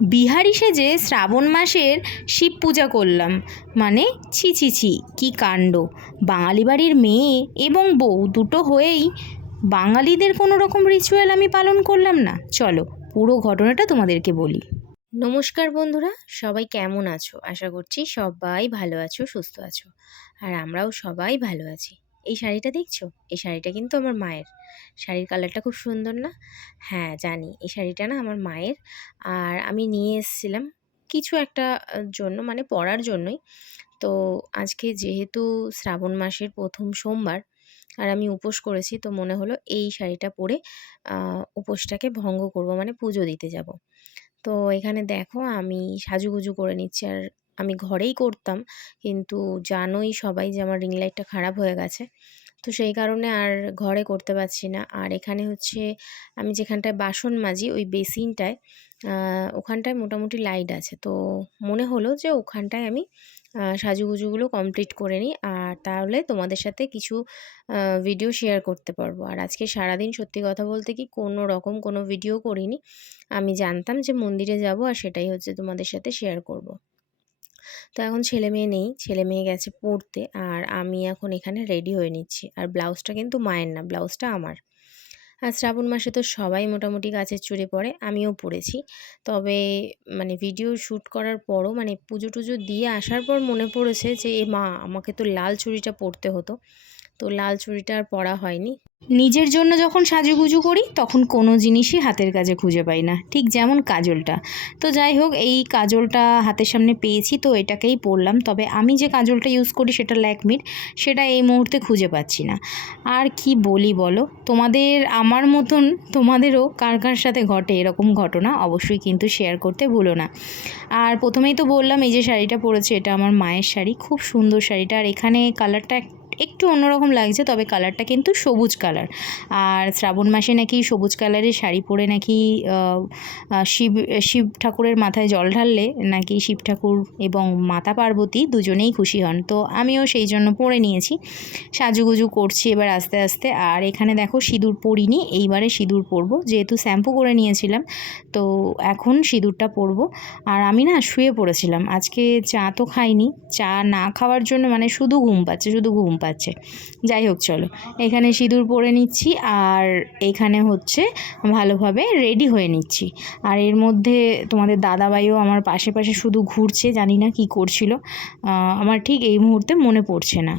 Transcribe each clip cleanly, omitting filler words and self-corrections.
বিহারি সেজে শ্রাবণ মাসের শিব পূজা করলাম, মানে ছি ছি ছি কী কাণ্ড! বাঙালি বাড়ির মেয়ে এবং বউ দুটো হয়েই বাঙালিদের কোনো রকম রিচুয়াল আমি পালন করলাম না। চলো পুরো ঘটনাটা তোমাদেরকে বলি। নমস্কার বন্ধুরা, সবাই কেমন আছো? আশা করছি সবাই ভালো আছো, সুস্থ আছো। আর আমরাও সবাই ভালো আছি। এই শাড়িটা দেখছো? এই শাড়িটা কিন্তু আমার মায়ের। শাড়ির কালারটা খুব সুন্দর না? হ্যাঁ জানি, এই শাড়িটা না আমার মায়ের। আর আমি নিয়ে এসেছিলাম কিছু একটা জন্য, মানে পরার জন্যই। তো আজকে যেহেতু শ্রাবণ মাসের প্রথম সোমবার আর আমি উপোস করেছি, তো মনে হলো এই শাড়িটা পরে উপোসটাকে ভঙ্গ করব, মানে পুজো দিতে যাব। তো এখানে দেখো আমি সাজুগুজু করে নিচ্ছি। আর আমি ঘরেই করতাম, কিন্তু জানোই সবাই যে আমার রিং লাইটটা খারাপ হয়ে গেছে, তো সেই কারণে আর ঘরে করতে পারছি না। আর এখানে হচ্ছে আমি যেখানটায় বাসন মাজি ওই বেসিনটায়, ওখানটায় মোটামুটি লাইট আছে, তো মনে হলো যে ওখানটায় আমি সাজুগুজুগুলো কমপ্লিট করে নিই, আর তাহলে তোমাদের সাথে কিছু ভিডিও শেয়ার করতে পারবো। আর আজকে সারাদিন সত্যি কথা বলতে কি কোনো রকম কোনো ভিডিও করিনি। আমি জানতাম যে মন্দিরে যাব, আর সেটাই হচ্ছে তোমাদের সাথে শেয়ার করব। তো এখন ছেলে মেয়ে নেই, ছেলে মেয়ে গেছে পড়তে, আর আমি এখন এখানে রেডি হয়ে নিচ্ছি। আর ব্লাউজটা কিন্তু মায়ের না, ব্লাউজটা আমার। আর শ্রাবণ মাসে তো সবাই মোটামুটি গাছের চুড়ি পরে, আমিও পরেছি। তবে মানে ভিডিও শ্যুট করার পরও, মানে পুজো টুজো দিয়ে আসার পর মনে পড়েছে যে এ মা, আমাকে তো লাল চুড়িটা পরতে হতো। তো লাল চুড়িটা আর পরা হয়নি। নিজের জন্য যখন সাজুগুজু করি তখন কোনো জিনিসই হাতের কাছে খুঁজে পাই না, ঠিক যেমন কাজলটা। তো যাই হোক, এই কাজলটা হাতের সামনে পেয়েছি, তো এটাকেই পরলাম। তবে আমি যে কাজলটা ইউজ করি সেটা ল্যাকমির, সেটা এই মুহূর্তে খুঁজে পাচ্ছি না। আর কি বলি বলো, তোমাদের আমার মতন তোমাদেরও কার কার সাথে ঘটে এরকম ঘটনা, অবশ্যই কিন্তু শেয়ার করতে ভুলো না। আর প্রথমেই তো বললাম এই যে শাড়িটা পরেছে এটা আমার মায়ের শাড়ি, খুব সুন্দর শাড়িটা। আর এখানে কালারটা একটু অন্যরকম লাগছে, তবে কালারটা কিন্তু সবুজ কালার। আর শ্রাবণ মাসে নাকি সবুজ কালারের শাড়ি পরে নাকি শিব ঠাকুরের মাথায় জল ঢাললে নাকি শিব ঠাকুর এবং মাতা পার্বতী দুজনেই খুশি হন। তো আমিও সেই জন্য পরে নিয়েছি, সাজুগুজু করছি এবার আস্তে আস্তে। আর এখানে দেখো সিঁদুর পরিনি, এইবারে সিঁদুর পরবো, যেহেতু শ্যাম্পু করে নিয়েছিলাম, তো এখন সিঁদুরটা পরবো। আর আমি না শুয়ে পড়েছিলাম, আজকে চা তো খাইনি, চা না খাওয়ার জন্য মানে শুধু ঘুম পাচ্ছে। যাই হোক চলো, এখানে সিঁদুর পরে নিচ্ছি, আর এখানে হচ্ছে ভালোভাবে রেডি হয়ে নিচ্ছি। আর এর মধ্যে তোমাদের দাদাভাইও আমার পাশে পাশে শুধু ঘুরছে, জানি না কি করছিল, আমার ঠিক এই মুহূর্তে মনে পড়ছে না।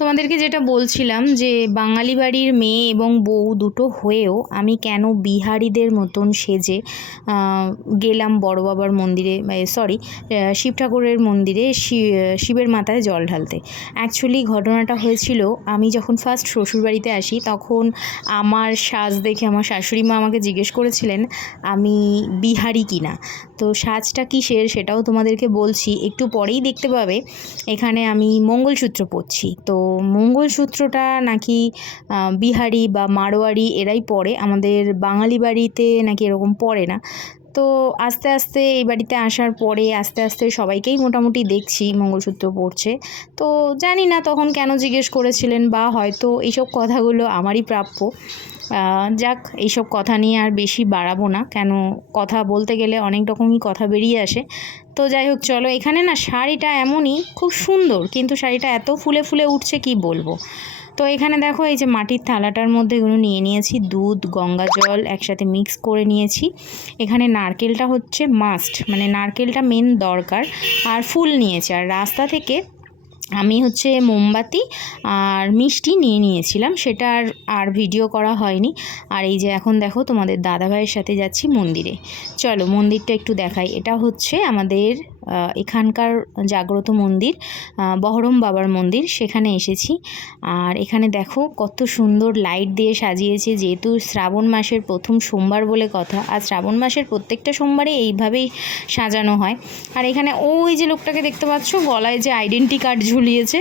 তোমাদেরকে যেটা বলছিলাম যে বাঙালি বাড়ির মেয়ে এবং বউ দুটো হয়েও আমি কেন বিহারিদের মতন সেজে গেলাম বড় বাবার মন্দিরে, সরি শিব ঠাকুরের মন্দিরে শিবের মাথায় জল ঢালতে। অ্যাকচুয়ালি ঘটনাটা হয়েছিল, আমি যখন ফার্স্ট শ্বশুরবাড়িতে আসি তখন আমার সাজ দেখে আমার শাশুড়ি মা আমাকে জিজ্ঞেস করেছিলেন আমি বিহারি কিনা। তো সাজটা কিসের সেটাও তোমাদেরকে বলছি, একটু পরেই দেখতে পাবে। এখানে আমি মঙ্গলসূত্র পরছি, তো মঙ্গলসূত্রটা নাকি বিহারি বা মারোয়ারি এরাই পরে, আমাদের বাঙালি বাড়িতে নাকি এরকম পরে না। তো আস্তে আস্তে এই বাড়িতে আসার পরে আস্তে আস্তে সবাইকেই মোটামুটি দেখছি মঙ্গলসূত্র পরছে। তো জানি না তখন কেন জিজ্ঞেস করেছিলেন, বা হয়তো এইসব কথাগুলো আমারই প্রাপ্য। যাক, এইসব কথা নিয়ে আর বেশি বাড়াবো না, কেন কথা বলতে গেলে অনেক রকমই কথা বেরিয়ে আসে। তো যাই হোক চলো, এখানে না শাড়িটা এমনই খুব সুন্দর, কিন্তু শাড়িটা এত ফুলে ফুলে উঠছে কি বলবো। তো এখানে দেখো এই যে মাটির থালাটার মধ্যে এগুলো নিয়ে নিয়েছি, দুধ গঙ্গা জল একসাথে মিক্স করে নিয়েছি। এখানে নারকেলটা হচ্ছে মাস্ট, মানে নারকেলটা মেন দরকার। আর ফুল নিয়েছি, আর রাস্তা থেকে আমি হচ্ছে মোমবাতি আর মিষ্টি নিয়ে নিয়েছিলাম, সেটা আর ভিডিও করা হয়নি। আর এই যে এখন দেখো তোমাদের দাদাভাইয়ের সাথে যাচ্ছি মন্দিরে। চলো মন্দিরটা একটু দেখাই। এটা হচ্ছে আমাদের এখানকার জাগ্রত মন্দির, বহরম বাবার মন্দির, সেখানে এসেছি। আর এখানে দেখো কত সুন্দর লাইট দিয়ে সাজিয়েছে, যেহেতু শ্রাবণ মাসের প্রথম সোমবার বলে কথা। আর শ্রাবণ মাসের প্রত্যেকটা সোমবারে এইভাবেই সাজানো হয়। আর এখানে ওই যে লোকটাকে দেখতে পাচ্ছ গলায় যে আইডেন্টি কার্ড ঝুলিয়েছে,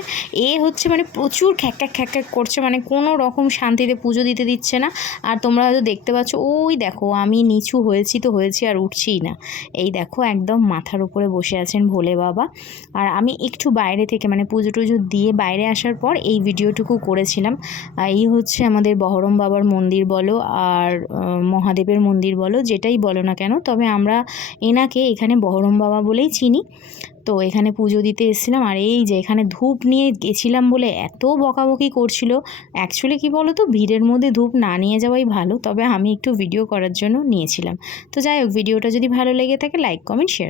এ হচ্ছে মানে প্রচুর খ্যাক খ্যাক করছে, মানে কোনো রকম শান্তিতে পুজো দিতে দিচ্ছে না। আর তোমরা হয়তো দেখতে পাচ্ছ, ওই দেখো আমি নিচু হয়েছি তো হয়েছি, আর উঠছিই না। এই দেখো একদম মাথার উপরে বসে বসে আছেন ভোলে বাবা। আর আমি একটু বাইরে থেকে মানে পুজো টুজো দিয়ে বাইরে আসার পর এই ভিডিওটুকু করেছিলাম। এই হচ্ছে আমাদের বহরম বাবার মন্দির বলো আর মহাদেবের মন্দির বলো, যেটাই বলো না কেন, তবে আমরা এনাকে এখানে বহরম বাবা বলেই চিনি। তো এখানে পুজো দিতে এসেছিলাম। আর এই যে এখানে ধূপ নিয়ে গেছিলাম বলে এত বকাবকি করছিল। অ্যাকচুয়ালি কি বলো তো, ভিড়ের মধ্যে ধূপ না নিয়ে যাওয়াই ভালো, তবে আমি একটু ভিডিও করার জন্য নিয়েছিলাম। তো যাই হোক, ভিডিওটা যদি ভালো লেগে থাকে লাইক কমেন্ট শেয়ার।